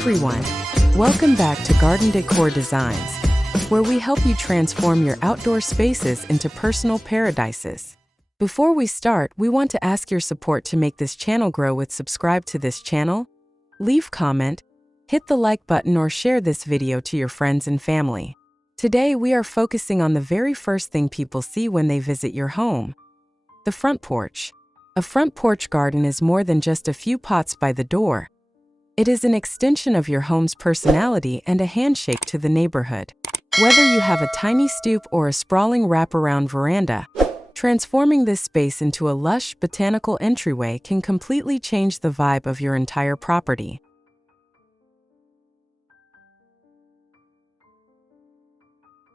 everyone. Welcome back to Garden Decor Designs, where we help you transform your outdoor spaces into personal paradises. Before we start, we want to ask your support to make this channel grow with subscribe to this channel, leave comment, hit the like button or share this video to your friends and family. Today we are focusing on the very first thing people see when they visit your home, the front porch. A front porch garden is more than just a few pots by the door. It is an extension of your home's personality and a handshake to the neighborhood. Whether you have a tiny stoop or a sprawling wraparound veranda, transforming this space into a lush, botanical entryway can completely change the vibe of your entire property.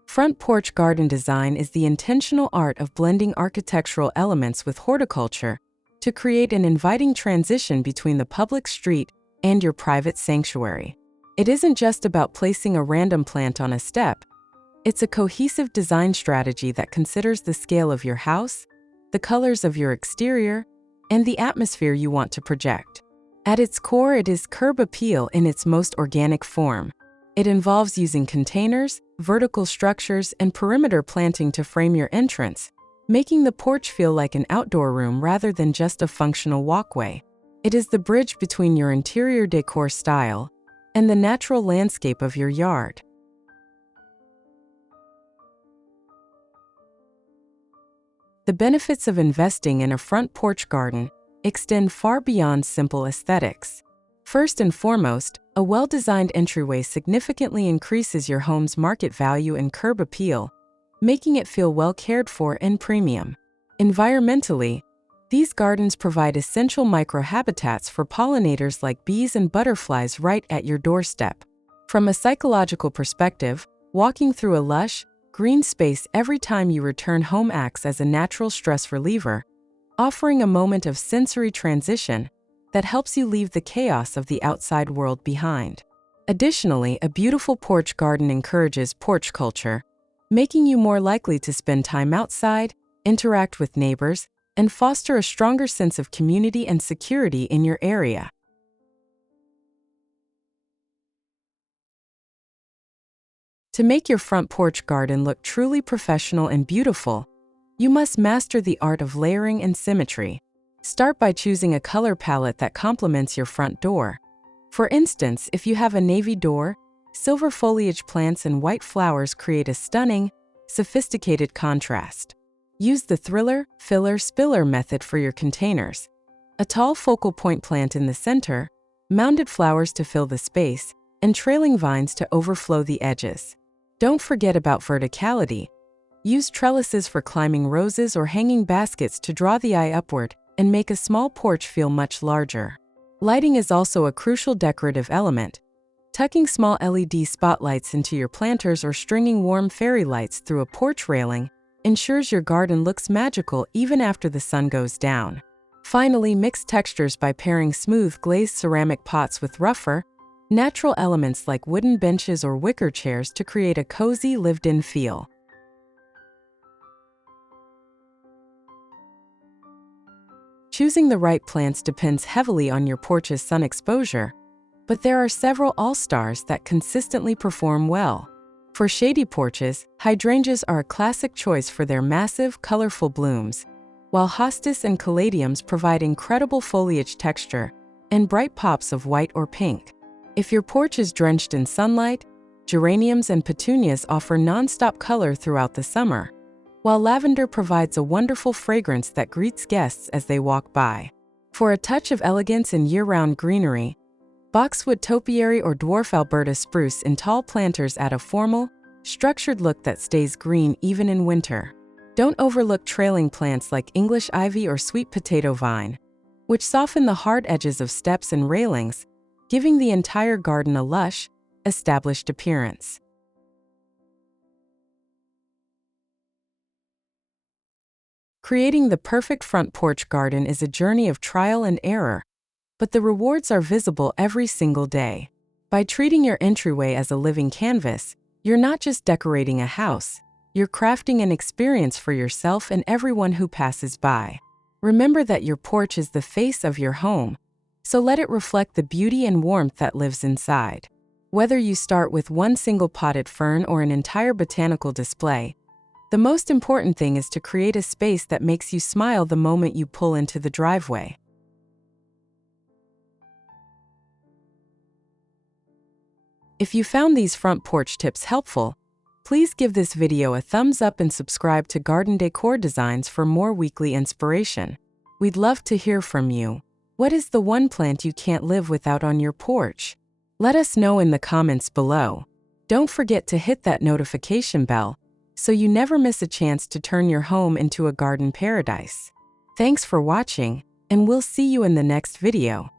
Front porch garden design is the intentional art of blending architectural elements with horticulture to create an inviting transition between the public street and your private sanctuary. It isn't just about placing a random plant on a step. It's a cohesive design strategy that considers the scale of your house, the colors of your exterior, and the atmosphere you want to project. At its core, it is curb appeal in its most organic form. It involves using containers, vertical structures, and perimeter planting to frame your entrance, making the porch feel like an outdoor room rather than just a functional walkway. It is the bridge between your interior decor style and the natural landscape of your yard. The benefits of investing in a front porch garden extend far beyond simple aesthetics. First and foremost, a well-designed entryway significantly increases your home's market value and curb appeal, making it feel well cared for and premium. Environmentally, these gardens provide essential microhabitats for pollinators like bees and butterflies right at your doorstep. From a psychological perspective, walking through a lush, green space every time you return home acts as a natural stress reliever, offering a moment of sensory transition that helps you leave the chaos of the outside world behind. Additionally, a beautiful porch garden encourages porch culture, making you more likely to spend time outside, interact with neighbors, and foster a stronger sense of community and security in your area. To make your front porch garden look truly professional and beautiful, you must master the art of layering and symmetry. Start by choosing a color palette that complements your front door. For instance, if you have a navy door, silver foliage plants and white flowers create a stunning, sophisticated contrast. Use the thriller, filler, spiller method for your containers. A tall focal point plant in the center, mounded flowers to fill the space, and trailing vines to overflow the edges. Don't forget about verticality. Use trellises for climbing roses or hanging baskets to draw the eye upward and make a small porch feel much larger. Lighting is also a crucial decorative element. Tucking small LED spotlights into your planters or stringing warm fairy lights through a porch railing ensures your garden looks magical even after the sun goes down. Finally, mix textures by pairing smooth glazed ceramic pots with rougher, natural elements like wooden benches or wicker chairs to create a cozy, lived-in feel. Choosing the right plants depends heavily on your porch's sun exposure, but there are several all-stars that consistently perform well. For shady porches, hydrangeas are a classic choice for their massive, colorful blooms, while hostas and caladiums provide incredible foliage texture and bright pops of white or pink. If your porch is drenched in sunlight, geraniums and petunias offer non-stop color throughout the summer, while lavender provides a wonderful fragrance that greets guests as they walk by. For a touch of elegance and year-round greenery, boxwood topiary or dwarf Alberta spruce in tall planters add a formal, structured look that stays green even in winter. Don't overlook trailing plants like English ivy or sweet potato vine, which soften the hard edges of steps and railings, giving the entire garden a lush, established appearance. Creating the perfect front porch garden is a journey of trial and error, but the rewards are visible every single day. By treating your entryway as a living canvas, you're not just decorating a house, you're crafting an experience for yourself and everyone who passes by. Remember that your porch is the face of your home, so let it reflect the beauty and warmth that lives inside. Whether you start with one single potted fern or an entire botanical display, the most important thing is to create a space that makes you smile the moment you pull into the driveway. If you found these front porch tips helpful, please give this video a thumbs up and subscribe to Garden Decor Designs for more weekly inspiration. We'd love to hear from you. What is the one plant you can't live without on your porch? Let us know in the comments below. Don't forget to hit that notification bell so you never miss a chance to turn your home into a garden paradise. Thanks for watching, and we'll see you in the next video.